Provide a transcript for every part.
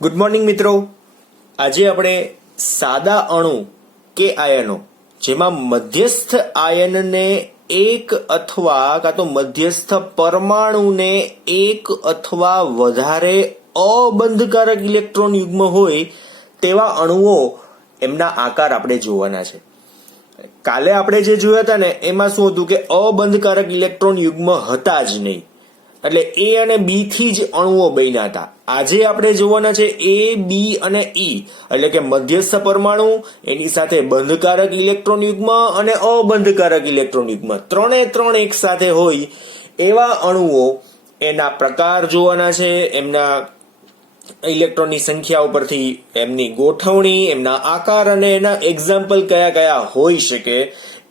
Good morning મિત્રો. આજે આપણે સાદા અણુ કે આયનો જેમાં મધ્યસ્થ આયનને એક અથવા કાં તો મધ્યસ્થ પરમાણુને એક અથવા વધારે અબંધકારક ઇલેક્ટ્રોન યુગ્મ હોય તેવા અણુઓ એમના આકાર આપણે જોવાના છે. કાલે આપણે જે જોયા હતા ને એમાં શું હતું કે અબંધકારક ઇલેક્ટ્રોન યુગ્મ હતા જ નહીં, એટલે એ અને બી થી જ અણુઓ બન્યા હતા. આજે આપણે જોવાના છે એ, બી અને ઈ, એટલે કે મધ્યસ્થ પરમાણુ, એની સાથે બંધકારક ઇલેક્ટ્રોન યુગ્મ અને અબંધકારક ઇલેક્ટ્રોન યુગ્મ, ત્રણ એક સાથે હોય એવા અણુઓ, એના પ્રકાર જોવાના છે, એમના ઇલેક્ટ્રોનની સંખ્યા ઉપરથી એમની ગોઠવણી, એમના આકાર અને એના એક્ઝામ્પલ કયા કયા હોઈ શકે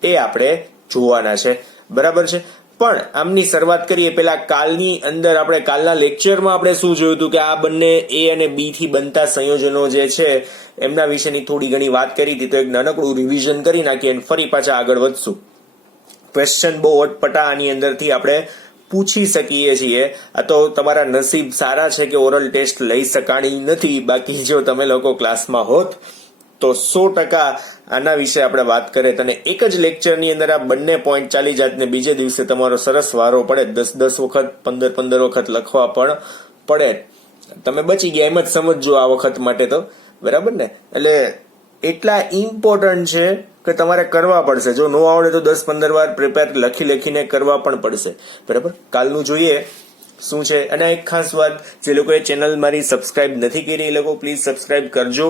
એ આપણે જોવાના છે. બરાબર છે. પણ આમની શરૂઆત કરીએ પેલા કાલની અંદર આપણે કાલના લેક્ચરમાં આપણે શું જોયું હતું કે આ બંને એ અને બી થી બનતા સંયોજનો જે છે એમના વિશેની થોડી ઘણી વાત કરી હતી. તો એક નાનકડું રિવિઝન કરી નાખીએ અને ફરી પાછા આગળ વધશું. ક્વેશ્ચન બહુ અટપટા આની અંદરથી આપણે પૂછી શકીએ છીએ. આ તો તમારા નસીબ સારા છે કે ઓરલ ટેસ્ટ લઈ શકાણી નથી, બાકી જો તમે લોકો ક્લાસમાં હોત તો 100% આના વિશે આપણે વાત કરીએ. અને એક જ લેક્ચરની અંદર આ બંને પોઈન્ટ ચાલી જાત ને બીજે દિવસે તમારો સરસ વારો પડે, 10 વખત 15 વખત લખવા પણ પડે. તમે બચી ગયા એમ જ સમજજો આ વખત માટે તો. બરાબર ને? એટલે એટલા ઇમ્પોર્ટન્ટ છે કે તમારે કરવા પડશે. જો ન આવડે તો 10-15 વાર પ્રિપેર લખીને કરવા પણ પડશે. બરાબર? કાલનું જોઈએ શું છે. અને એક ખાસ વાત, જે લોકોએ ચેનલ મારી સબસ્ક્રાઇબ નથી કરી એ લોકો પ્લીઝ સબસ્ક્રાઇબ કરજો.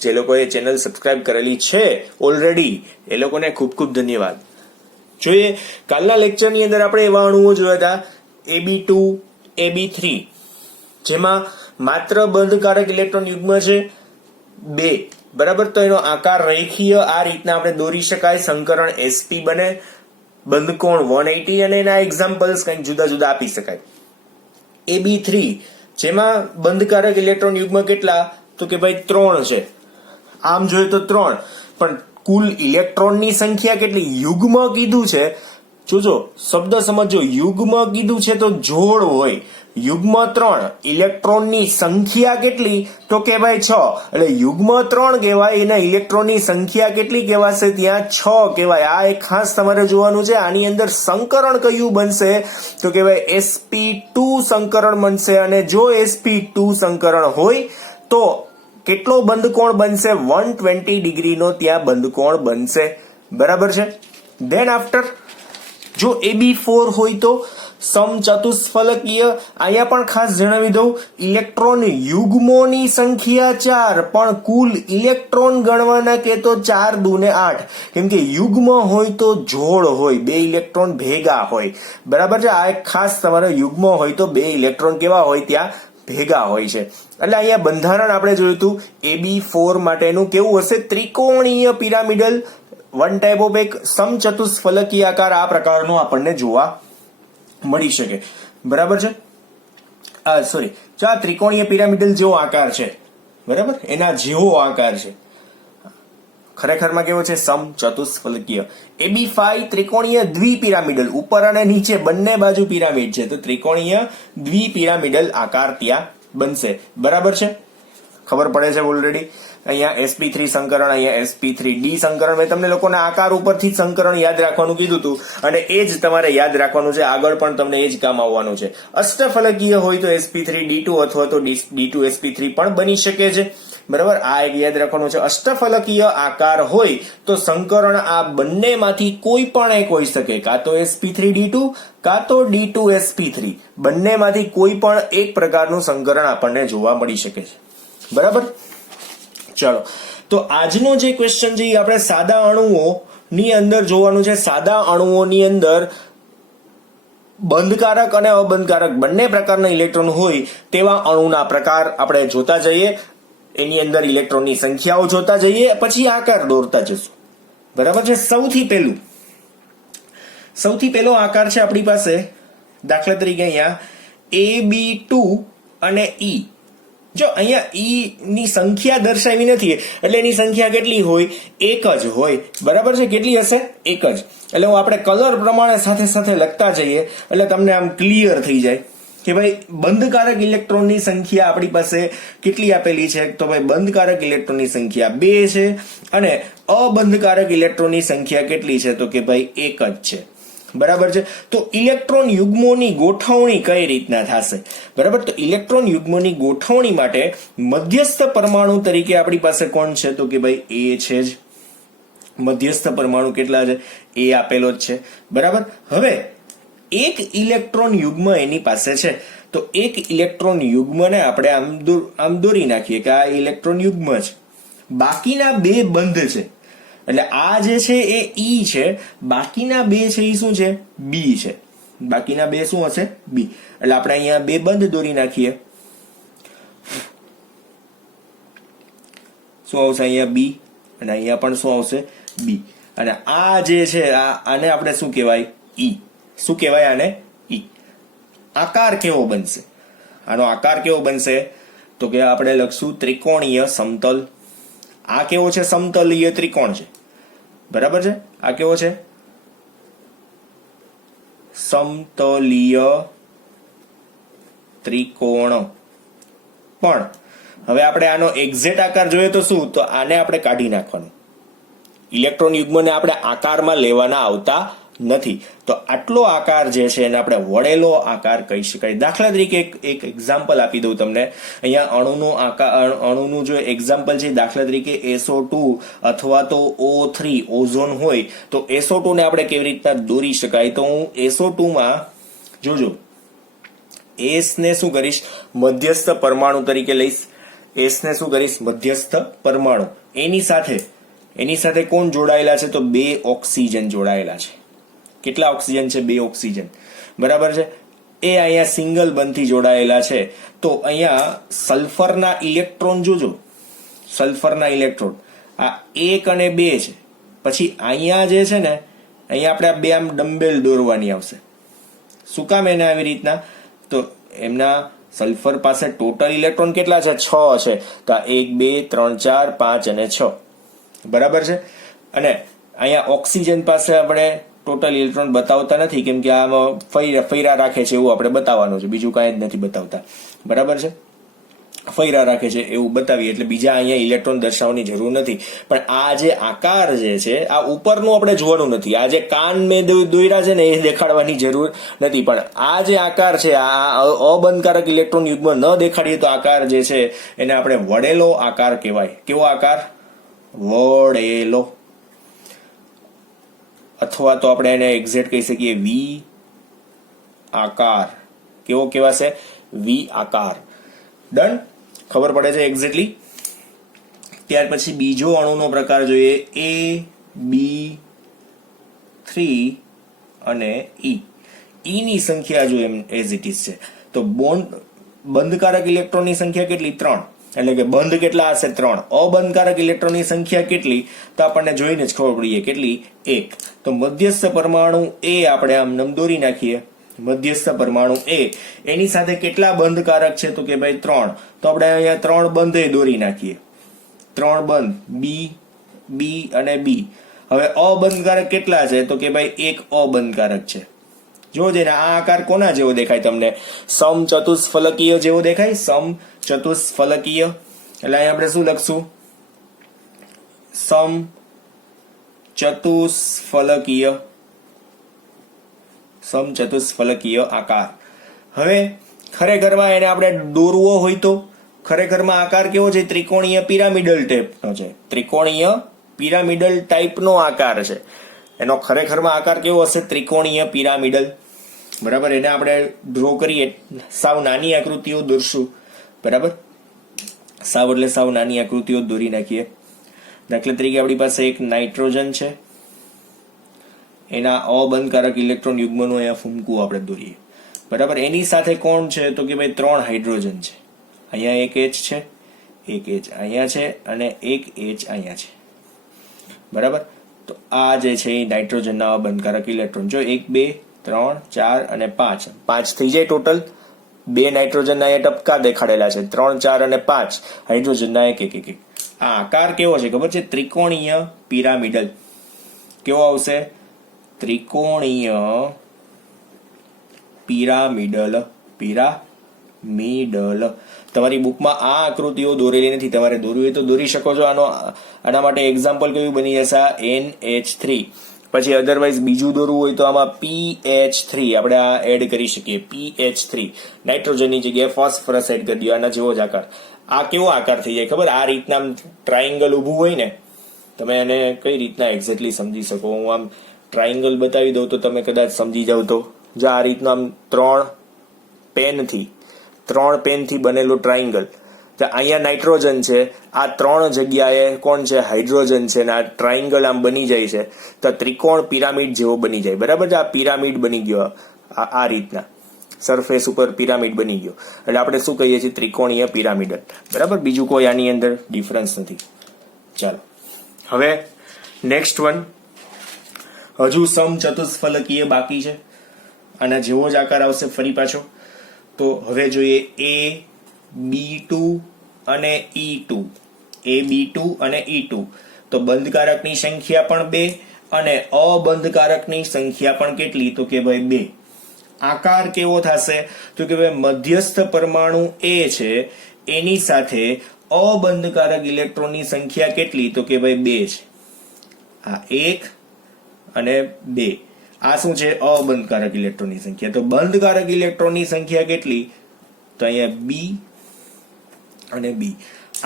જે લોકોએ ચેનલ સબસ્ક્રાઇબ કરેલી છે ઓલરેડી એ લોકોને ખૂબ ખૂબ ધન્યવાદ. જોઈએ કાલના લેક્ચરની અંદર આપણે એવા અણુઓ જોયા હતા AB2, AB3, જેમાં માત્ર બંધકારક ઇલેક્ટ્રોન યુગ્મ છે 2. બરાબર? તો એનો આકાર રેખીય આ રીતના આપણે દોરી શકાય. સંકરણ sp બને, બંધકોણ 180 અને એના એક્ઝામ્પલ્સ કંઈક જુદા જુદા આપી શકાય. AB3 જેમાં બંધકારક ઇલેક્ટ્રોન યુગ્મ કેટલા, તો કે ભાઈ 3 છે. આમ જોઈએ તો 3, પણ કુલ ઇલેક્ટ્રોનની સંખ્યા કેટલી? યુગ્મ કીધું છે, જોજો શબ્દ સમજો, યુગ્મ કીધું છે તો જોડ હોય. યુગ્મ 3, ઇલેક્ટ્રોનની સંખ્યા કેટલી, તો કે ભાઈ 6. એટલે યુગ્મ 3 કહેવાય, એના ઇલેક્ટ્રોનની સંખ્યા કેટલી કહેવાશે? ત્યાં 6 કહેવાય. આ એક ખાસ તમારે જોવાનું છે. આની અંદર સંકરણ કયું બનશે, તો કે ભાઈ sp2 સંકરણ બનશે. અને જો sp2 સંકરણ હોય તો કેટલો બંધકોણ બનશે? 120 ડિગ્રીનો ત્યાં બંધકોણ બનશે. બરાબર છે? ધેન આફ્ટર જો AB4 હોય તો સમચતુષ્ફલકીય. અહીંયા પણ ખાસ જણાવી દઉં, ઇલેક્ટ્રોન યુગ્મોની સંખ્યા 4, પણ કુલ ઇલેક્ટ્રોન ગણવાના કે તો 4 દુ ને 8, કેમ કે યુગ્મ હોય તો જોડ હોય, 2 ઇલેક્ટ્રોન ભેગા હોય. બરાબર છે? આ એક ખાસ તમારે યુગ્મ હોય તો 2 ઇલેક્ટ્રોન કેવા હોય? ત્યાં ભેગા હોય છે. એટલે અહીંયા બંધારણ આપણે જોયું હતું AB4 માટેનું કેવું હશે? ત્રિકોણીય પિરામિડલ, વન ટાઈપ ઓફ એક સમચતુષ્ફલકીય આકાર આ પ્રકારનો આપણને જોવા મળી શકે. બરાબર છે? સોરી, આ ત્રિકોણીય પિરામિડલ જેવો આકાર છે. બરાબર? એના જેવો આકાર છે. ખરેખરમાં કેવો છે? સમચતુષ્ફલકીય. AB5 ત્રિકોણીય દ્વિપિરામિડલ, ઉપર અને નીચે બંને બાજુ પિરામિડ છે, તો ત્રિકોણીય દ્વિપિરામિડલ આકાર ત્યાં બનશે. બરાબર છે? ખબર પડે છે ઓલરેડી. અહીંયા sp3 સંકરણ, અહીંયા sp3d સંકરણ. મેં તમને લોકોના આકાર ઉપરથી સંકરણ યાદ રાખવાનું કીધું હતું અને એ જ તમારે યાદ રાખવાનું છે. આગળ પણ તમને એ જ કામ આવવાનું છે. અષ્ટફલકીય હોય તો sp3d2 અથવા તો d2sp3 પણ બની શકે છે. બરાબર? આ એક યાદ રાખવાનું છે. અષ્ટફલકીય આકાર હોય તો સંકરણ આ બંનેમાંથી કોઈ પણ એક હોઈ શકે, કાં તો sp3d2 કાં તો d2sp3. બંનેમાંથી કોઈ પણ એક પ્રકારનું સંકરણ આપણને જોવા મળી શકે છે. બરાબર? ચાલો, તો આજનો જે ક્વેશ્ચન છે એ આપણે સાદા અણુઓની અંદર જોવાનું છે. સાદા અણુઓની અંદર બંધકારક અને અબંધકારક બંને પ્રકારના ઇલેક્ટ્રોન હોય તેવા અણુના પ્રકાર આપણે જોતા જઈએ. એની અંદર ઇલેક્ટ્રોનની સંખ્યાઓ જોતા જઈએ, પછી આકાર દોરતા જશું. બરાબર છે? સૌથી પહેલો આકાર છે આપણી પાસે, દાખલા તરીકે અહીંયા AB2 અને E. જો અહીંયા ઈ ની સંખ્યા દર્શાવી નથી, એટલે એની સંખ્યા કેટલી હોય? 1 જ હોય. બરાબર છે? કેટલી હશે? 1 જ. એટલે હું આપણે કલર પ્રમાણે સાથે સાથે લખતા જઈએ એટલે તમને આમ ક્લિયર થઈ જાય. કે ભાઈ બંધકારક ઇલેક્ટ્રોનની સંખ્યા આપણી પાસે કેટલી આપેલી છે? તો ભાઈ બંધકારક ઇલેક્ટ્રોનની સંખ્યા 2 છે અને અબંધકારક ઇલેક્ટ્રોનની સંખ્યા કેટલી છે? તો કે ભાઈ 1 જ છે. બરાબર છે. તો ઇલેક્ટ્રોન યુગ્મોની ગોઠવણી કઈ રીતના થશે? બરાબર, તો ઇલેક્ટ્રોન યુગ્મોની ગોઠવણી માટે મધ્યસ્થ પરમાણુ તરીકે આપણી પાસે કોણ છે? તો કે ભાઈ એ છે જ. મધ્યસ્થ પરમાણુ કેટલા છે? એ આપેલો જ છે. બરાબર. હવે એક ઇલેક્ટ્રોન યુગ્મ એની પાસે છે, તો એક ઇલેક્ટ્રોન યુગ્મને આપણે આમ દોરી નાખીએ કે આ ઇલેક્ટ્રોન યુગ્મ છે. બાકીના 2 બંધ છે, એટલે આ જે છે એ ઈ છે, બાકીના 2 છે એ શું છે? બી છે. બાકીના 2 શું હશે? બી. એટલે આપણે અહીંયા 2 બંધ દોરી નાખીએ. શું આવશે? અહીંયા બી અને અહીંયા પણ શું આવશે? બી. અને આ જે છે આને આપણે શું કહેવાય? ઈ. શું કહેવાય આને? ઈ. આકાર કેવો બનશે? આનો આકાર કેવો બનશે? તો કે આપણે લખશું ત્રિકોણીય સમતલ. આ કેવો છે? સમતલીય ત્રિકોણ છે. બરાબર છે. આ કેવો છે? સમતલીય ત્રિકોણ. પણ હવે આપણે આનો એક્ઝેક્ટ આકાર જોઈએ તો શું? તો આને આપણે કાઢી નાખવાનું. ઇલેક્ટ્રોન યુગ્મને આપણે આકારમાં લેવાના આવતા નથી. તો આટલો આકાર જે છે એને આપણે વળેલો આકાર કહી શકાય. દાખલા તરીકે એક એક્ઝામ્પલ આપી દઉં તમને. અહીંયા અણુનો આકાર, અણુનું જો એક્ઝામ્પલ છે, દાખલા તરીકે SO2 અથવા તો O3 ઓઝોન હોય તો SO2 ને આપણે કેવી રીતના દોરી શકાય? તો હું SO2 માં જોજો S ને શું કરીશ? મધ્યસ્થ પરમાણુ તરીકે લઈશ. S ને શું કરીશ? મધ્યસ્થ પરમાણુ. એની સાથે કોણ જોડાયેલા છે? તો 2 ઓક્સિજન જોડાયેલા છે. કેટલા ઓક્સિજન છે? 2 ઓક્સિજન. બરાબર છે. એ અહીંયા સિંગલ બંધથી જોડાયેલા છે. તો અહીંયા સલ્ફરના ઇલેક્ટ્રોન જોજો. સલ્ફરના ઇલેક્ટ્રોન આ 1 અને 2 છે. પછી અહીંયા જે છે ને, અહીંયા આપણે આ 2 આમ ડમ્બેલ દોરવાની આવશે. શું કામ એને આવી રીતના? તો એમના સલ્ફર પાસે ટોટલ ઇલેક્ટ્રોન કેટલા છે? 6 છે. તો 1 2 3 4 5 અને 6. બરાબર છે. અને અહીંયા ઓક્સિજન પાસે આપણે ટોટલ ઇલેક્ટ્રોન બતાવતા નથી, કેમ કે આમાં ફૈરા રાખે છે એવું આપણે બતાવવાનું છે, બીજું કાંઈ જ નથી બતાવતા. બરાબર છે. ફૈરા રાખે છે એવું બતાવીએ એટલે બીજા અહીંયા ઇલેક્ટ્રોન દર્શાવવાની જરૂર નથી. પણ આ જે આકાર જે છે આ ઉપરનું આપણે જોવાનું નથી. આ જે કાન મેં દોર્યા છે ને એ દેખાડવાની જરૂર નથી. પણ આ જે આકાર છે, આ અબંધકારક ઇલેક્ટ્રોન યુગ્મ ન દેખાડીએ તો આકાર જે છે એને આપણે વળેલો આકાર કહેવાય. કેવો આકાર? વળેલો. અથવા તો આપણે એને એક્ઝેક્ટ કહી શકીએ વી આકાર. કેવો કહેવાશે? વી આકાર. ડન? ખબર પડે છે એક્ઝેક્ટલી. ત્યાર પછી બીજો અણુનો પ્રકાર જોઈએ. AB3 અને E. E ની સંખ્યા જો એમ એઝ ઇટ ઇઝ છે. તો બંધકારક ઇલેક્ટ્રોનની સંખ્યા કેટલી? 3. એટલે કે બંધ કેટલા હશે? 3. અબંધકારક ઇલેક્ટ્રોનની સંખ્યા કેટલી? તો આપણને જોઈને જ ખબર પડી કેટલી? 1. તો મધ્યસ્થ પરમાણુ એ આપણે આમ નમ દોરી નાખીએ. મધ્યસ્થ પરમાણુ એ એની સાથે કેટલા બંધકારક છે? તો કે ભાઈ 3. તો આપણે અહીંયા 3 બંધ દોરી નાખીએ. 3 બંધ બી, બી અને બી. હવે અબંધકારક કેટલા છે? તો કે ભાઈ 1 અબંધકારક છે. જોજે આ આકાર કોના જેવો દેખાય તમને? સમચતુષ્ફલકીય જેવો દેખાય. સમચતુષ્ફલકીય. એટલે અહીંયા આપણે શું લખશું? સમચતુષ્ફલકીય. સમચતુષ્ફલકીય આકાર. હવે ખરેખરમાં એને આપણે દોરવો હોય તો ખરેખરમાં આકાર કેવો છે? ત્રિકોણીય પિરામિડલ ટાઈપનો છે. ત્રિકોણીય પિરામિડલ ટાઈપનો આકાર છે. એનો ખરેખરમાં આકાર કેવો હશે? ત્રિકોણીય પિરામિડલ. બરાબર. એને આપણે ડ્રો કરીએ, સાવ નાની આકૃતિઓ દોરશું. બરાબર. સાવ એટલે સાવ નાની આકૃતિઓ દોરી નાખીએ. દાખલા તરીકે આપણી પાસે એક નાઇટ્રોજન છે, એના અબંધકારક ઇલેક્ટ્રોન યુગ્મનું અહીંયા ફૂમકું આપણે દોરીએ. બરાબર. એની સાથે કોણ છે? તો કે ભાઈ 3 હાઇડ્રોજન છે. અહીંયા એક H છે, એક H અહીંયા છે અને એક H અહીંયા છે. બરાબર. તો આ જે છે એ નાઇટ્રોજનના અબંધકારક ઇલેક્ટ્રોન. જો 1 2 3 4 અને 5 થઈ જાય ટોટલ. 2 નાઇટ્રોજનના અહીંયા ટપકા દેખાડેલા છે. 3 4 અને 5 હાઇડ્રોજનના એક. આ આકાર કેવો છે ખબર છે? ત્રિકોણીય પિરામિડલ. કેવો આવશે? ત્રિકોણીય પિરામિડલ પિરામિડલ. તમારી બુકમાં આ આકૃતિઓ દોરેલી નથી, તમારે દોરવી હોય તો દોરી શકો છો. આના માટે એક્ઝામ્પલ કયું બની જશે? NH3. પછી અધરવાઇઝ બીજું દોરવું હોય તો આમાં PH3 આપણે આ એડ કરી શકીએ. PH3 નાઇટ્રોજનની જગ્યાએ ફોસ્ફરસ એડ કરી દો. આના જેવો જ આકાર. આ કેવો આકાર થઈ જાય ખબર? આ રીતના ટ્રાયંગલ ઊભું હોય ને, તમે એને કઈ રીતના એક્ઝેક્ટલી સમજી શકો? હું આમ ટ્રાયંગલ બતાવી દઉં તો તમે કદાચ સમજી જાવ. તો જો આ રીતનું આમ ત્રણ પેનથી બનેલું ટ્રાયંગલ. અહીંયા નાઇટ્રોજન છે, આ 3 જગ્યાએ કોણ છે? હાઇડ્રોજન છે, ને આ ટ્રાયંગલ આમ બની જાય છે તો ત્રિકોણ પિરામિડ જેવો બની જાય. બરાબર છે? આ પિરામિડ બની ગયો આ રીતના, સરફેસ ઉપર પિરામિડ બની ગયો. એટલે આપણે શું કહીએ છીએ? ત્રિકોણીય પિરામિડ. બરાબર? બીજું કોઈ આની અંદર ડિફરન્સ નથી. ચાલો હવે નેક્સ્ટ વન. હજુ સમચતુષ્ફલકીય બાકી છે. આના જેવો જ આકાર આવશે ફરી પાછો. તો હવે જોઈએ AB2 અને E2. AB2 અને E2. તો બંધકારકની સંખ્યા પણ 2 અને અબંધકારકની સંખ્યા પણ કેટલી? તો કે ભાઈ 2. આકાર કેવો થશે? તો કે ભાઈ મધ્યસ્થ પરમાણુ A છે એની સાથે અબંધકારક ઇલેક્ટ્રોનની સંખ્યા કેટલી? તો કે ભાઈ 2 છે. આ 1 અને 2. આ શું છે? અબંધકારક ઇલેક્ટ્રોનની સંખ્યા. તો બંધકારક ઇલેક્ટ્રોનની સંખ્યા કેટલી? તો અહીંયા B અને B.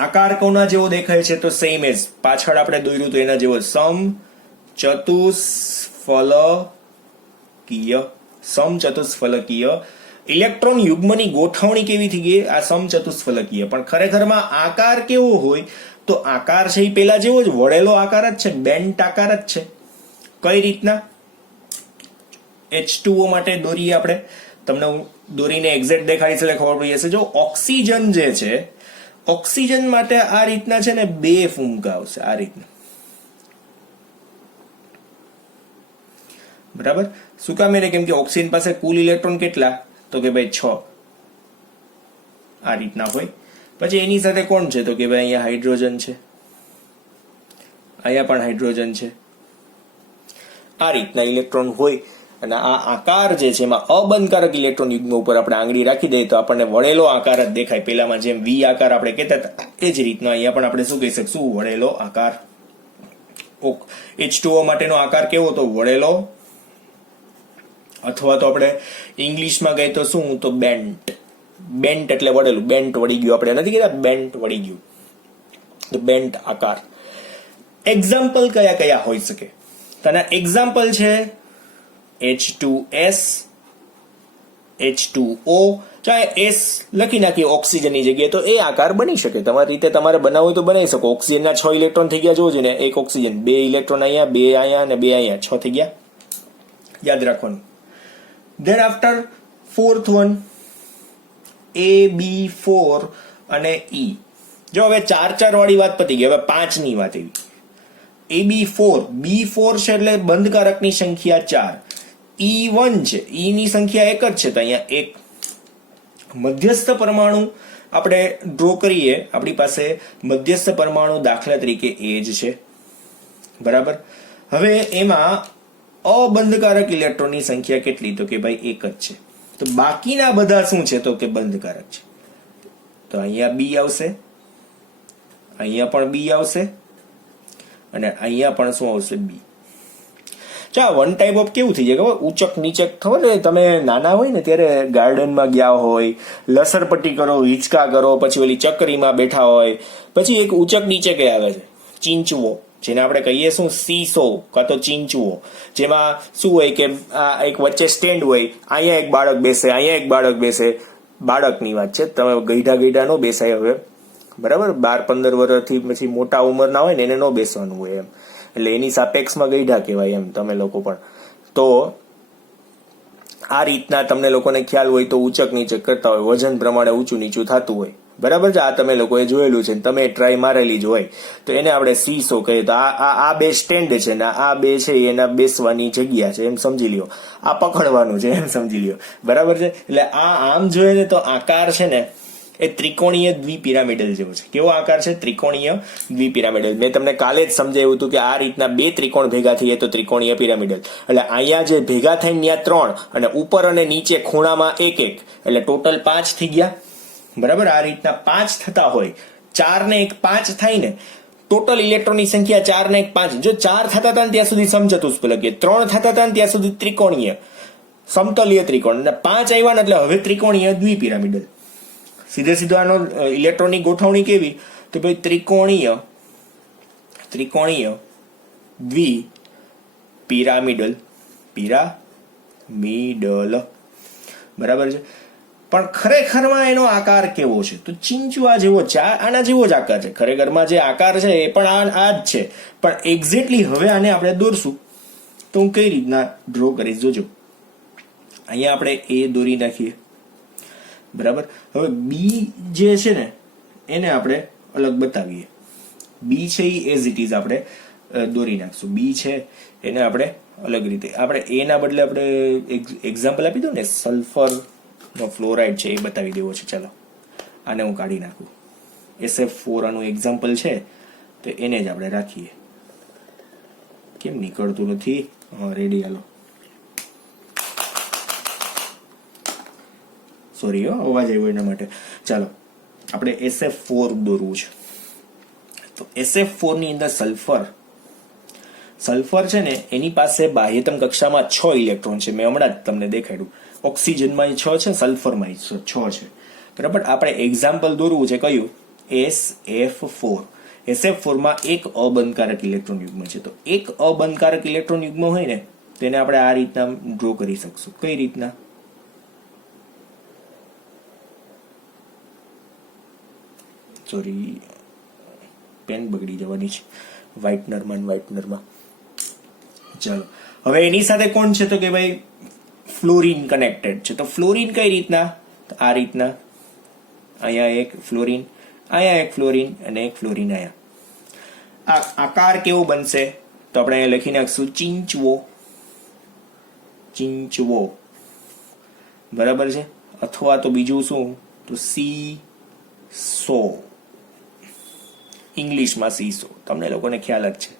આકાર કોના જેવો દેખાય છે? તો સેમ એઝ પાછળ આપણે દોર્યું તો એના જેવો. સમચતુષ્ફલકીય. ઇલેક્ટ્રોન યુગ્મની ગોઠવણી કેવી થઈ ગઈ? આ સમચતુષ્ફલકીય. પણ ખરેખરમાં આકાર કેવો હોય? તો આકાર છે એ પેલા જેવો જ વળેલો આકાર જ છે, બેન્ટ આકાર જ છે. કઈ રીતના? H2O માટે દોરીએ આપણે. તમને હું દોરીને એક્ઝેક્ટ દેખાડીશ એટલે ખબર પડી જશે. જો ઓક્સિજન જે છે, ઓક્સિજન માટે આ રીતના છે ને 2 ફૂમકા આવશે આ રીતના. બરાબર? શું કામ? એટલે કેમ કે ઓક્સિજન પાસે કુલ ઇલેક્ટ્રોન કેટલા? તો કે ભાઈ 6 આ રીતના હોય. પછી એની સાથે કોણ છે? તો કે ભાઈ અહીંયા હાઇડ્રોજન છે, અહીંયા પણ હાઇડ્રોજન છે. આ રીતના ઇલેક્ટ્રોન હોય. અને આ આકાર જે છે એમાં અબંધકારક ઇલેક્ટ્રોન યુગ્મ ઉપર આપણે આંગળી રાખી દઈએ તો આપણને વળેલો આકાર જ દેખાય. પેલામાં જેમ V આકાર આપણે કહેતા હતા એ જ રીતના અહીંયા પણ આપણે શું કહી શકશું? વળેલો આકાર. H2O માટેનો આકાર કેવો? તો વળેલો, અથવા તો આપણે ઇંગ્લિશમાં કહીએ તો શું? તો બેન્ટ. બેન્ટ એટલે વળેલું. બેન્ટ વળી ગયું. આપણે નથી કહેતા બેન્ટ વળી ગયું. તો બેન્ટ આકાર. એક્ઝામ્પલ કયા કયા હોઈ શકે? તેના એક્ઝામ્પલ છે H2S, H2O. ચાહે S લખી નાખીએ ઓક્સિજનની જગ્યાએ તો એ આકાર બની શકે. તમારી રીતે તમારે બનાવવું હોય તો બનાવી શકો. ઓક્સિજનના 6 ઇલેક્ટ્રોન થઈ ગયા. જોવો જોઈએ ને, એક ઓક્સિજન, 2 ઇલેક્ટ્રોન અહીંયા, 2 અહીંયા અને 2 અહીંયા, 6 થઈ ગયા. યાદ રાખવાનું. Than after fourth one, AB4 અને E. જો હવે 4 વાળી વાત પતી ગઈ. હવે 5 ની વાત એવી. AB4, B4 છે એટલે બંધકારકની સંખ્યા 4. E1 છે, E ની સંખ્યા 1 જ છે તો અહીંયા 1. મધ્યસ્થ પરમાણુ આપણે ડ્રો કરીએ. આપણી પાસે મધ્યસ્થ પરમાણુ દાખલા તરીકે એ જ છે. બરાબર? હવે એમાં અબંધકારક ઇલેક્ટ્રોનની સંખ્યા કેટલી? તો કે ભાઈ 1 જ છે. તો બાકીના બધા શું છે? તો કે બંધકારક છે. તો અહીંયા B આવશે, અહીંયા પણ B આવશે અને અહીંયા પણ શું આવશે? B. ચા વન ટાઈપ ઓફ કેવું થઈ જાય ખબર? ઉચક નીચક. ખબર ને, તમે નાના હોય ને ત્યારે ગાર્ડનમાં ગયા હોય, લસરપટ્ટી કરો, હિંચકા કરો, પછી ઓલી ચકરીમાં બેઠા હોય, પછી એક ઉચક નીચક આવે છે, ચીંચવો, જેને આપણે કહીએ શું? સીસો કાં તો ચીંચવો. જેમાં શું હોય કે આ એક વચ્ચે સ્ટેન્ડ હોય, અહીંયા એક બાળક બેસે, અહીંયા એક બાળક બેસે. બાળકની વાત છે, તમે ગઈઢા ન બેસાય હવે. બરાબર? 12-15 વર્ષથી પછી મોટા ઉંમરના હોય ને એને ન બેસવાનું હોય એમ. એટલે એની સાપેક્ષમાં ગઈઢા કહેવાય એમ તમે લોકો પણ. તો આ રીતના તમને લોકોને ખ્યાલ હોય તો ઉચક નીચક કરતા હોય, વજન પ્રમાણે ઊંચું નીચું થતું હોય. બરાબર છે? આ તમે લોકોએ જોયેલું છે, તમે ટ્રાય મારેલી જ હોય. તો એને આપણે સીસો કહીએ. તો આ 2 સ્ટેન્ડ છે ને આ 2 છે એના બેસવાની જગ્યા છે એમ સમજી લ્યો. આ પકડવાનું છે એમ સમજી લ્યો. બરાબર છે? એટલે આ આમ જોઈએ ને તો આકાર છે ને એ ત્રિકોણીય દ્વિપિરામિડલ જેવો છે. કેવો આકાર છે? ત્રિકોણીય દ્વિપિરામિડલ. મેં તમને કાલે જ સમજાવ્યું હતું કે આ રીતના બે ત્રિકોણ ભેગા થઈએ તો ત્રિકોણીય પિરામિડલ. એટલે અહીંયા જે ભેગા થઈને ત્યાં 3 અને ઉપર અને નીચે ખૂણામાં 1 1 એટલે ટોટલ 5 થઈ ગયા. બરાબર, આ રીતના 5 થતા હોય, 4 ને 1 5 થાય ને, ટોટલ ઇલેક્ટ્રોનની સંખ્યા 4 ને 1 5. જો 4 થતા હતા ને ત્યાં સુધી સમચતુષ્ફલકીય, 3 થતા હતા ને ત્યાં સુધી ત્રિકોણીય સમતલીય ત્રિકોણ, અને 5 આવ્યા ને એટલે હવે ત્રિકોણીય દ્વિપિરામિડલ. સીધે સીધો આનો ઇલેક્ટ્રોનની ગોઠવણી કેવી? તો ભાઈ ત્રિકોણીય દ્વિપિરામિડલ, પિરામિડલ. બરાબર છે. પણ ખરેખરમાં એનો આકાર કેવો છે? તો ચીંચુઆ જેવો, આના જેવો જ આકાર છે. ખરેખરમાં જે આકાર છે એ પણ આ જ છે, પણ એક્ઝેક્ટલી હવે આને આપણે દોરશું તો હું કઈ રીતના ડ્રો કરીશ જોજો. અહીંયા આપણે એ દોરી નાખીએ. બરાબર. હવે બી જે છે ને એને આપણે અલગ બતાવીએ. બી છે એ એઝ ઇટ ઇઝ આપણે દોરી નાખશું. બી છે એને આપણે અલગ રીતે, આપણે એના બદલે આપણે એક્ઝામ્પલ આપી દઉં ને, સલ્ફર નો ફ્લોરાઇડ છે એ બતાવી દેવો છે. ચાલો આને હું કાઢી નાખું. SF4 આનું એક્ઝામ્પલ છે તો એને જ આપણે રાખીએ. કેમ નીકળતું નથી? હા, રેડી. હાલો, સોરી અવાજ આવ્યો એના માટે. ચાલો આપણે SF4 દોરવું છે. તો SF4 ની અંદર સલ્ફર છે ને એની પાસે બાહ્યતમ કક્ષામાં 6 ઇલેક્ટ્રોન છે. મેં હમણાં જ તમને દેખાડ્યું. ઓક્સિજનમાં 6 છે, સલ્ફરમાં 6 છે. બરાબર. આપણે એક્ઝામ્પલ દોરવું છે કયું? SF4. SF4 માં એક અબંધકારક ઇલેક્ટ્રોન યુગ્મ છે. તો એક અબંધકારક ઇલેક્ટ્રોન યુગ્મ હોય ને તેને આપણે આ રીતના ડ્રો કરી શકશું. કઈ રીતના? સોરી, પેન બગડી જવાની છે. વ્હાઇટનરમાં. ચાલો, હવે એની સાથે કોણ છે? તો કે ભાઈ ફ્લોરિન કનેક્ટેડ છે. તો ફ્લોરિન કઈ રીતના? આ રીતના. અહીંયા એક ફ્લોરિન, અહીંયા એક ફ્લોરિન અને એક ફ્લોરિન. અહીંયા આ આકાર કેવો બનશે? તો આપણે અહીંયા લખી નાખશું ચીંચવો. બરાબર છે. અથવા તો બીજું શું? તો સીસો. ઇંગ્લિશમાં સીસો. તમને લોકોને ખ્યાલ જ છે.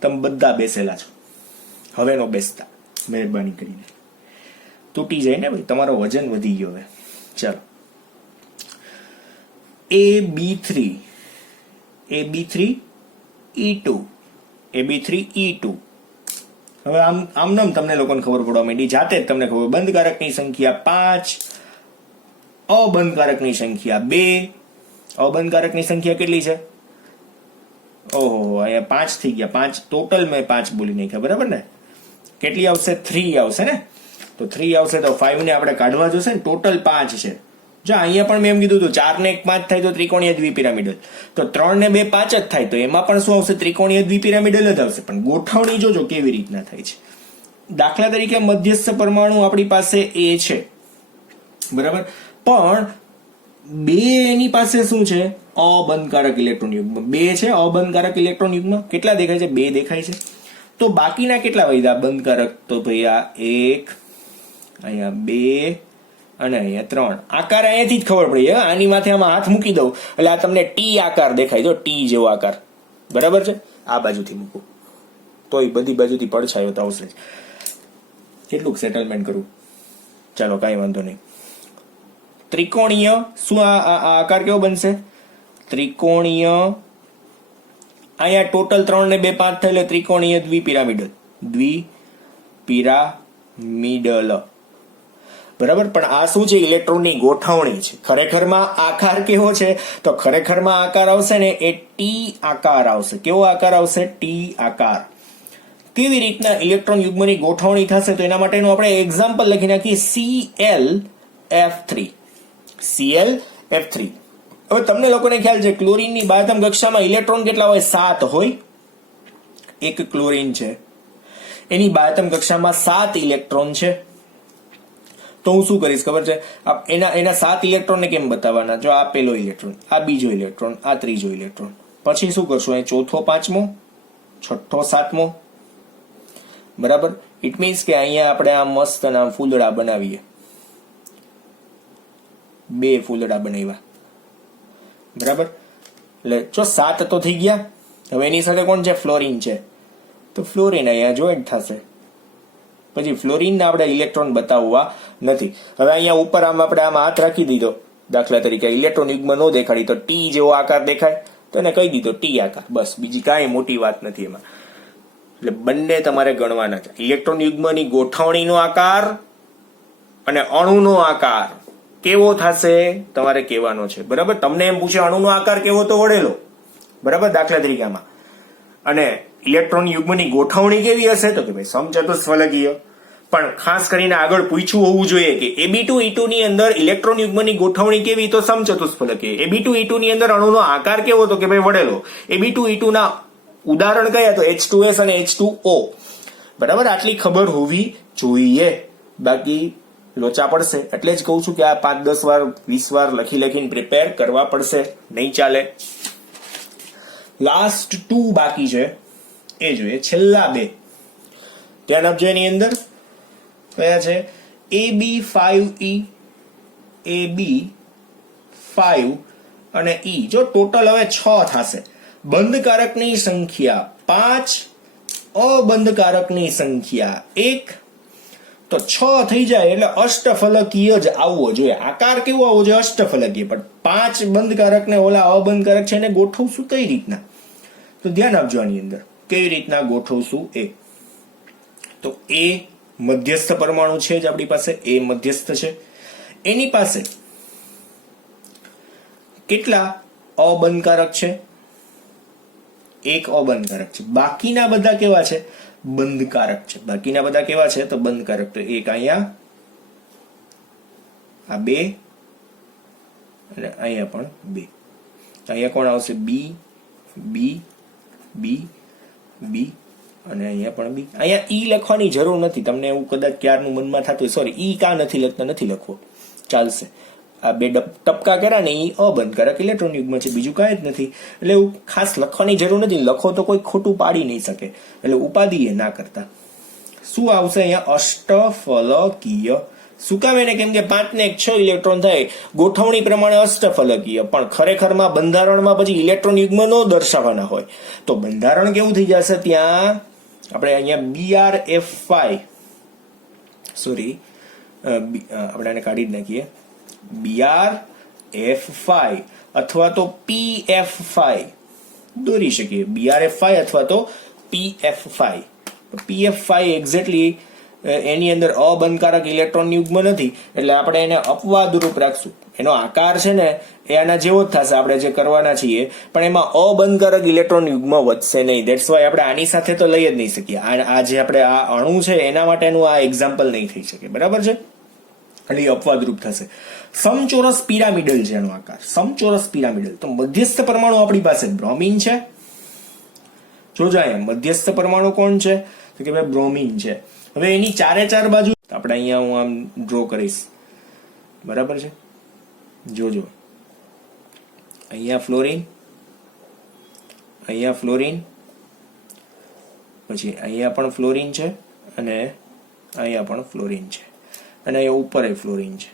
તમે બધા બેસેલા છો, હવે નો બેસતા મહેરબાની કરીને. તૂટી જાય ને ભાઈ, તમારો વજન વધી ગયો હવે. ચાલો, AB3E2. હવે આમ નામ તમને લોકોને ખબર પડવા માંડી, જાતે જ તમને ખબર. બંધકારકની સંખ્યા 5, અબંધકારકની સંખ્યા 2. અબંધકારકની સંખ્યા કેટલી છે? ઓહો, અહીંયા 5 થઈ ગયા. 5 ટોટલ મેં 5 બોલી નાખ્યા. બરાબર ને? કેટલી આવશે? 3 આવશે ને. તો 3 આવશે તો 5 ને આપણે કાઢવા જોશે ને. ટોટલ 5 છે. જો અહીંયા પણ મેં એમ કીધું હતું 4 ને 1 5 થાય તો ત્રિકોણીય દ્વિપિરામિડલ. તો 3 ને 2 5 જ થાય તો એમાં પણ શું આવશે? ત્રિકોણીય દ્વિપિરામિડલ જ આવશે. પણ ગોઠવણી જોજો કેવી રીતના થાય છે. દાખલા તરીકે મધ્યસ્થ પરમાણુ આપણી પાસે એ છે. બરાબર. પણ 2 એની પાસે શું છે? અબંધકારક ઇલેક્ટ્રોન યુગ્મ 2 છે. અબંધકારક ઇલેક્ટ્રોન યુગ્મ કેટલા દેખાય છે? 2 દેખાય છે. તો બાકીના કેટલા વધ્યા બંધકારક? તો ભાઈ આ 1, અહીંયા 2 અને અહીંયા 3. આકાર અહીંયાથી જ ખબર પડી. આની માથે આમાં હાથ મૂકી દઉં એટલે આ તમને ટી આકાર દેખાય. જો ટી જેવો આકાર. બરાબર છે. આ બાજુથી મૂકું તોય બધી બાજુથી પડછાયો તો આવશે. કેટલું સેટલમેન્ટ કરું? ચાલો, કાંઈ વાંધો નહીં. ત્રિકોણીય શું આ આકાર કેવો બનશે? ત્રિકોણીય. અહીંયા ટોટલ 3 ને 2 5 થાય એટલે ત્રિકોણીય દ્વિપિરામિડલ. બરાબર. પણ આ શું છે? ઇલેક્ટ્રોનની ગોઠવણી છે. ખરેખરમાં આકાર કેવો છે? તો ખરેખરમાં આકાર આવશે ને એ ટી આકાર આવશે. કેવો આકાર આવશે? ટી આકાર. કેવી રીતના ઇલેક્ટ્રોન યુગ્મની ગોઠવણી થશે? તો એના માટેનું આપણે એક્ઝામ્પલ લખી નાખીએ. ClF3. હવે તમને લોકોને ખ્યાલ છે ક્લોરીનની બાહ્યતમ કક્ષામાં ઇલેક્ટ્રોન કેટલા હોય? 7 હોય. એક ક્લોરીન છે એની બાહ્યતમ કક્ષામાં 7 ઇલેક્ટ્રોન છે. તો હું શું કરીશ ખબર છે? એના 7 ઇલેક્ટ્રોનને કેમ બતાવવાના? જો આ પહેલો ઇલેક્ટ્રોન, આ બીજો ઇલેક્ટ્રોન, આ ત્રીજો ઇલેક્ટ્રોન, પછી શું કરશું? અહીં ચોથો, પાંચમો, છઠ્ઠો, સાતમો. બરાબર. ઇટ મીન્સ કે અહીંયા આપણે આ મસ્ત ના ફૂલડા બનાવીએ. 2 ફૂલડા બનાવ્યા. બરાબર. એટલે જો 7 તો થઈ ગયા. હવે એની સાથે કોણ છે? ફ્લોરિન છે. તો ફ્લોરિન અહીંયા જોઈન્ટ થશે. પછી ફ્લોરિન આપણે ઇલેક્ટ્રોન બતાવવા નથી. હવે અહીંયા ઉપર આપણે આમ હાથ રાખી દીધો, દાખલા તરીકે ઇલેક્ટ્રોન યુગ્મ ન દેખાડી તો ટી જેવો આકાર દેખાય, તો એને કહી દીધો ટી આકાર. બસ, બીજી કાંઈ મોટી વાત નથી એમાં. એટલે બંને તમારે ગણવાના છે. ઇલેક્ટ્રોન યુગ્મની ગોઠવણીનો આકાર અને અણુનો આકાર કેવો થશે તમારે કહેવાનો છે. બરાબર. તમને એમ પૂછે અણુનો આકાર કેવો, તો વળેલો. બરાબર, દાખલા તરીકે આમાં. અને ઇલેક્ટ્રોન યુગ્મની ગોઠવણી કેવી હશે, તો કે ભાઈ સમચતુષ્ફલકીય. પણ ખાસ કરીને આગળ પૂછ્યું હોવું જોઈએ કે Ab2E2 ની અંદર ઇલેક્ટ્રોન યુગ્મની ગોઠવણી કેવી, તો સમચતુષ્ફલકીય. Ab2E2 ની અંદર અણુનો આકાર કેવો, તો કે ભાઈ વળેલો. Ab2E2 ના ઉદાહરણ કયા, તો H2S અને H2O. બરાબર, આટલી ખબર હોવી જોઈએ, બાકી લોચા પડશે. એટલે જ કહું છું કે આ 5-10 વાર 20 વાર લખીને પ્રિપેર કરવા પડશે, નહીં ચાલે. લાસ્ટ 2 બાકી છે, એ જોઈએ. છેલ્લા 2 ધ્યાન આપજો. એની અંદર કયા છે? AB5E, AB5 અને E. જો ટોટલ હવે 6 થશે. બંધકારકની સંખ્યા 5, અબંધકારકની સંખ્યા 1, તો 6 થઈ જાય એટલે અષ્ટફલકીય જ આવવો જોઈએ. આકાર કેવો આવવો જોઈએ? અષ્ટફલકીય. પણ 5 બંધકારક ને ઓલા અબંધકારક છે એને ગોઠવશું કઈ રીતના, તો ધ્યાન આપજો આની અંદર કેવી રીતના ગોઠવશું એ. તો એ મધ્યસ્થ પરમાણુ છે જ આપણી પાસે, એ મધ્યસ્થ છે. એની પાસે કેટલા અબંધકારક છે? 1 અબંધકારક છે. બાકીના બધા કેવા છે? બંધકારક છે. બાકીના બધા કેવા છે? તો બંધકારક. તો એક અહીંયા, આ 2 અને અહીંયા પણ 2. અહીંયા કોણ આવશે? બી, બી, બી, બી અને અહીંયા પણ બી. અહીંયા ઈ લખવાની જરૂર નથી. તમને એવું કદાચ ક્યારનું મનમાં થતું હોય, સોરી, ઈ કા નથી લખતા, નથી લખવો, ચાલશે. આ 2 ટપકા કર્યા ને એ અબંધકારક ઇલેક્ટ્રોન યુગ્મ છે, બીજું કાંઈ જ નથી. એટલે એવું ખાસ લખવાની જરૂર નથી. લખો તો કોઈ ખોટું પાડી નહીં શકે, એટલે ઉપાધિ એ ના કરતા. શું આવશે અહીંયા? અષ્ટફલકીય. શું કામ એને? કેમ કે 5 ને 1 6 ઇલેક્ટ્રોન થાય, ગોઠવણી પ્રમાણે અષ્ટફલકીય. પણ ખરેખરમાં બંધારણમાં પછી ઇલેક્ટ્રોન યુગ્મ નો દર્શાવવાના હોય, તો બંધારણ કેવું થઈ જશે? ત્યાં આપણે અહીંયા BrF5, સોરી, આપણે આને કાઢી જ નાખીએ, BrF5 અથવા તો PF5 દોરી શકીએ. BrF5 અથવા તો PF5. PF5 એક્ઝેક્ટલી એની અંદર અબંધકારક ઇલેક્ટ્રોન યુગ્મ નથી, એટલે આપણે એને અપવાદરૂપ રાખશું. એનો આકાર છે ને એ આના જેવો જ થશે આપણે જે કરવાના છીએ, પણ એમાં અબંધકારક ઇલેક્ટ્રોન યુગ્મ વધશે નહીં. ધેટ્સ વાય આપણે આની સાથે તો લઈ જ નહીં શકીએ. આ જે આપણે આ અણુ છે એના માટેનું આ એક્ઝામ્પલ નહીં થઈ શકે. બરાબર છે, એટલે એ અપવાદરૂપ થશે. સમચોરસ પિરામિડલ છે એનો આકાર, સમચોરસ પિરામિડલ. તો મધ્યસ્થ પરમાણુ આપણી પાસે બ્રોમિન છે. જોજો અહીંયા મધ્યસ્થ પરમાણુ કોણ છે? તો કે ભાઈ બ્રોમિન છે. હવે એની 4 બાજુ આપણે અહીંયા હું આમ ડ્રો કરીશ. બરાબર છે, જોજો. અહીંયા ફ્લોરિન, અહીંયા ફ્લોરિન, પછી અહીંયા પણ ફ્લોરિન છે અને અહીંયા પણ ફ્લોરિન છે અને અહીંયા ઉપર ફ્લોરિન છે.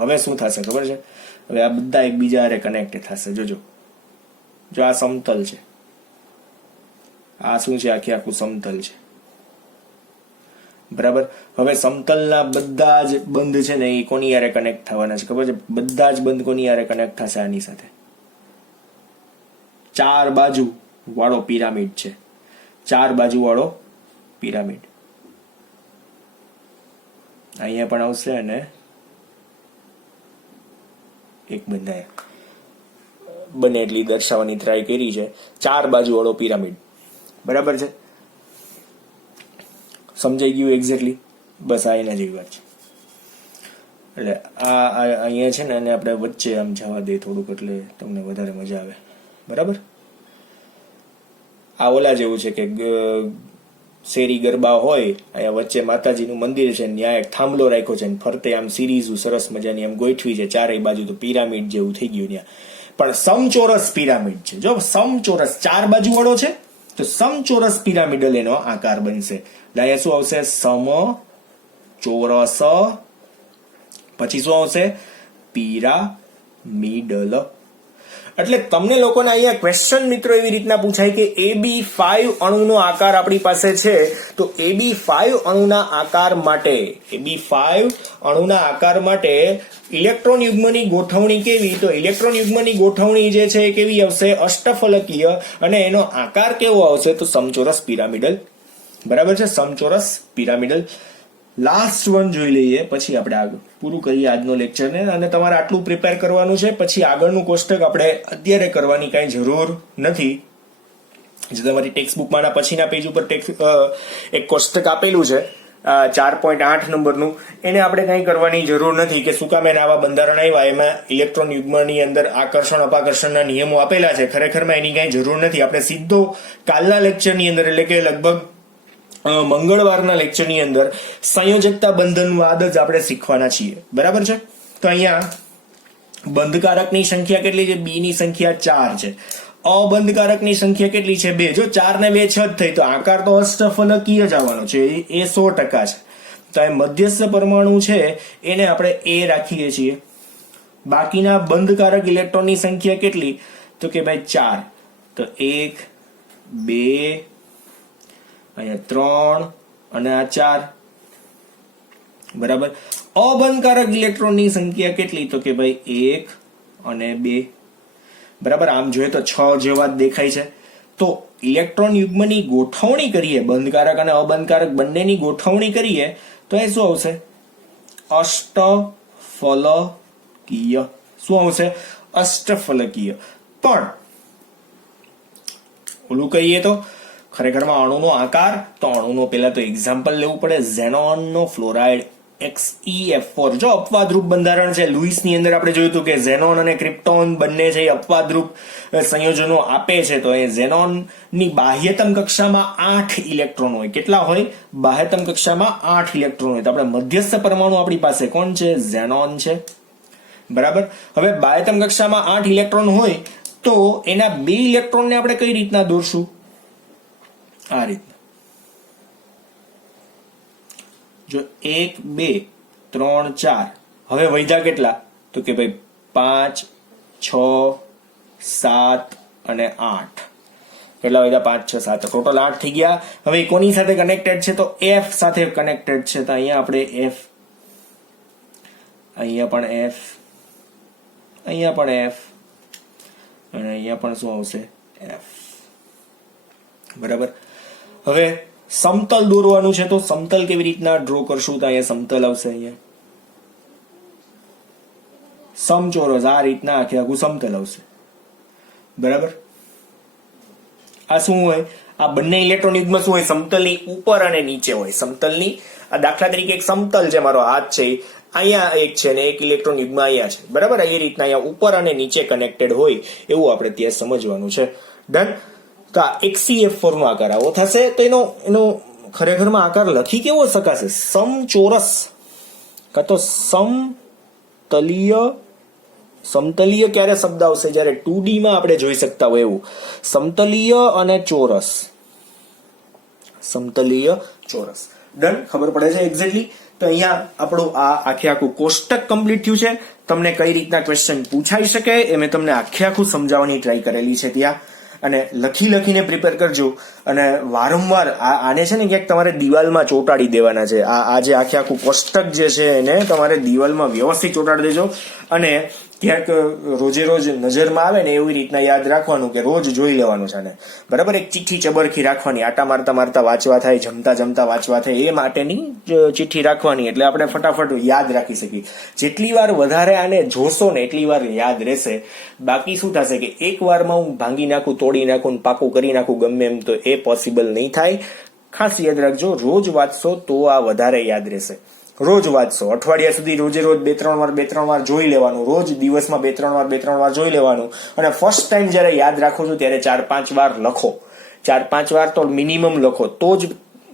હવે શું થશે ખબર છે? હવે આ બધા એકબીજા હારે કનેક્ટ થશે. જોજો, જો આ સમતલ છે, આ શું છે? આખું સમતલ છે. બરાબર. હવે સમતલના બધા જ બંધ છે ને એ કોની હારે કનેક્ટ થવાના છે ખબર છે? બધા જ બંધ કોની હારે કનેક્ટ થશે? આની સાથે. 4 બાજુ વાળો પિરામિડ છે, 4 બાજુ વાળો પિરામિડ. અહીંયા પણ આવશે અને એક બંધાય. બને એટલી દર્શાવવાની ટ્રાય કરી છે. 4 બાજુ વાળો પિરામિડ. બરાબર છે, સમજાઈ ગયું એક્ઝેક્ટલી? બસ આ એના જેવી વાત છે. એટલે આ અહીંયા છે ને, અને આપણે વચ્ચે આમ જવા દે થોડુંક, એટલે તમને વધારે મજા આવે. બરાબર. આ ઓલા જેવું છે કે શેરી ગરબા હોય, અહીંયા વચ્ચે માતાજીનું મંદિર છે, ત્યાં એક થાંભલો રાખ્યો છે, ફરતે આમ સિરીઝ સરસ મજાની આમ ગોઠવી છે 4 બાજુ, તો પિરામિડ જેવું થઈ ગયું ત્યાં. પણ સમચોરસ પિરામિડ છે. જો સમચોરસ 4 બાજુ વાળો છે તો સમચોરસ પિરામિડલ એનો આકાર બનશે. અહીંયા શું આવશે? સમચોરસ, પછી શું આવશે? પિરામિડલ. એટલે તમને લોકોને અહીંયા ક્વેશ્ચન મિત્રો એવી રીતના પૂછાય કે AB5 અણુનો આકાર આપણી પાસે છે, તો AB5 અણુના આકાર માટે ઇલેક્ટ્રોન યુગ્મની ગોઠવણી કેવી? તો ઇલેક્ટ્રોન યુગ્મની ગોઠવણી જે છે એ કેવી આવશે? અષ્ટફલકીય, અને એનો આકાર કેવો આવશે? તો સમચોરસ પિરામિડલ. બરાબર છે, સમચોરસ પિરામિડલ. લાસ્ટ વન જોઈ લઈએ, પછી આપણે આગળ પૂરું કરીએ આજનો લેક્ચર ને. અને તમારે આટલું પ્રિપેર કરવાનું છે, પછી આગળનું કોષ્ટક આપણે અત્યારે કરવાની કાંઈ જરૂર નથી. જે તમારી ટેક્સ્ટ બુકમાં પછીના પેજ ઉપર એક કોષ્ટક આપેલું છે 4.8 નંબરનું, એને આપણે કંઈ કરવાની જરૂર નથી કે શું કામ એને આવા બંધારણ આવ્યા, એમાં ઇલેક્ટ્રોન યુગ્મની અંદર આકર્ષણ અપાકર્ષણના નિયમો આપેલા છે. ખરેખરમાં એની કાંઈ જરૂર નથી. આપણે સીધો કાલના લેક્ચરની અંદર, એટલે કે લગભગ મંગળવારના લેક્ચરની અંદર સંયોજકતા બંધનવાદ જ આપણે શીખવાના છીએ. બરાબર છે. તો અહીંયા બંધકારકની સંખ્યા કેટલી છે? બી ની સંખ્યા 4 છે. અબંધકારકની સંખ્યા કેટલી છે? 2. જો 4 ને 2 6 થઈ, તો આકાર તો અષ્ટફલકીય જ આવવાનો છે, એ 100% છે. તો એ મધ્યસ્થ પરમાણુ છે એને આપણે એ રાખીએ છીએ. બાકીના બંધકારક ઇલેક્ટ્રોનની સંખ્યા કેટલી? તો કે ભાઈ 4. તો 1 2 અહીંયા 3 અને આ 4. બરાબર. અબંધકારક ઇલેક્ટ્રોનની સંખ્યા કેટલી? તો કે ભાઈ 1 અને 2. બરાબર. આમ જોઈએ તો 6 જેવા જ દેખાય છે. તો ઇલેક્ટ્રોન યુગ્મની ગોઠવણી કરીએ, બંધકારક અને અબંધકારક બંનેની ગોઠવણી કરીએ, તો એ શું આવશે? અષ્ટફલકીય. શું આવશે? અષ્ટફલકીય. પણ ઓલું કહીએ તો ખરેખરમાં અણુનો આકાર, તો અણુનો પહેલા તો એક્ઝામ્પલ લેવું પડે. ઝેનોનનો ફ્લોરાઇડ XeF4. જો અપવાદરૂપ બંધારણ છે, લુઈસની અંદર આપણે જોયું હતું કે ઝેનોન અને ક્રિપ્ટોન બંને છે અપવાદરૂપ સંયોજનો આપે છે. તો એ ઝેનોનની બાહ્યતમ કક્ષામાં 8 ઇલેક્ટ્રોન હોય. કેટલા હોય? બાહ્યતમ કક્ષામાં 8 ઇલેક્ટ્રોન હોય. તો આપણે મધ્યસ્થ પરમાણુ આપણી પાસે કોણ છે? ઝેનોન છે. બરાબર. હવે બાહ્યતમ કક્ષામાં 8 ઇલેક્ટ્રોન હોય, તો એના 2 ઇલેક્ટ્રોનને આપણે કઈ રીતના દોરશું? આ રીતના. જો 1 2 3 4. હવે વૈધા કેટલા? તો કે ભાઈ 5 6 7 અને 8. કેટલા વૈધા? 5 6 7. ટોટલ 8 થઈ ગયા. હવે કોની સાથે કનેક્ટેડ છે? તો F સાથે કનેક્ટેડ છે. તો અહીંયા આપણે F, અહીંયા પણ F, અહીંયા પણ F, અને અહીંયા પણ શું આવશે? F. બરાબર. હવે સમતલ દોરવાનું છે, તો સમતલ કેવી રીતના ડ્રો કરશું? તો અહીંયા સમતલ આવશે. અહીંયા સમચોરસ આ રીતના આખું સમતલ આવશે. બરાબર. આ શું હોય? આ બંને ઇલેક્ટ્રોન યુગ્મ શું હોય? સમતલની ઉપર અને નીચે હોય. સમતલની આ દાખલા તરીકે એક સમતલ છે, મારો હાથ છે, અહીંયા એક છે ને એક ઇલેક્ટ્રોન યુગ્મ અહીંયા છે. બરાબર. એ રીતના અહીંયા ઉપર અને નીચે કનેક્ટેડ હોય એવું આપણે ત્યાં સમજવાનું છે. ડન. તો આ XeF4 નો આકાર આવો થશે. તો એનો ખરેખરમાં આકાર લખી કેવો શકાશે? સમચોરસ કાં તો સમતલીય. સમતલીય ક્યારે શબ્દ આવશે? જ્યારે 2D માં આપણે જોઈ શકતા હોય એવું. સમતલીય અને ચોરસ. સમતલીય ચોરસ. ડન. ખબર પડે છે એક્ઝેક્ટલી. તો અહીંયા આપણું આ આખું કોષ્ટક કમ્પ્લીટ થયું છે. તમને કઈ રીતના ક્વેશ્ચન પૂછાઈ શકે એ મેં તમને આખું સમજાવવાની ટ્રાય કરેલી છે ત્યાં. અને લખીને પ્રિપેર કરજો. અને વારંવાર આને છે ને ક્યાંક તમારે દિવાલમાં ચોંટાડી દેવાના છે. આ જે આખું કોષ્ટક જે છે એને તમારે દિવાલમાં વ્યવસ્થિત ચોંટાડી દેજો. અને ક્યાંક રોજે રોજ નજરમાં આવે ને એવી રીતના યાદ રાખવાનું કે રોજ જોઈ લેવાનું છે. બરાબર. એક ચિઠ્ઠી ચબરખી રાખવાની, આટા મારતા વાંચવા થાય, જમતા વાંચવા થાય, એ માટેની ચિઠ્ઠી રાખવાની. એટલે આપણે ફટાફટ યાદ રાખી શકીએ. જેટલી વાર વધારે આને જોશો ને એટલી વાર યાદ રહેશે. બાકી શું થશે કે એક વારમાં હું ભાંગી નાખું, તોડી નાખું, પાકું કરી નાખું ગમે એમ, તો એ પોસિબલ નહીં થાય. ખાસ યાદ રાખજો, રોજ વાંચશો તો આ વધારે યાદ રહેશે. રોજ વાંચશો, અઠવાડિયા સુધી રોજે રોજ 2-3 વાર જોઈ લેવાનું. રોજ દિવસમાં 2-3 વાર જોઈ લેવાનું. અને ફર્સ્ટ ટાઈમ જયારે યાદ રાખો છો ત્યારે 4-5 વાર લખો. 4-5 વાર તો મિનિમમ લખો, તો જ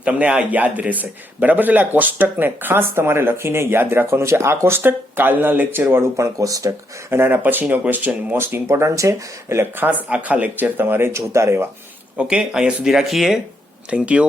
તમને આ યાદ રહેશે. બરાબર. એટલે આ કોષ્ટકને ખાસ તમારે લખીને યાદ રાખવાનું છે. આ કોષ્ટક કાલના લેક્ચર વાળું પણ કોષ્ટક, અને આના પછીનો ક્વેશ્ચન મોસ્ટ ઇમ્પોર્ટન્ટ છે. એટલે ખાસ આખા લેક્ચર તમારે જોતા રહેવા. ઓકે, અહીંયા સુધી રાખીએ. Thank you.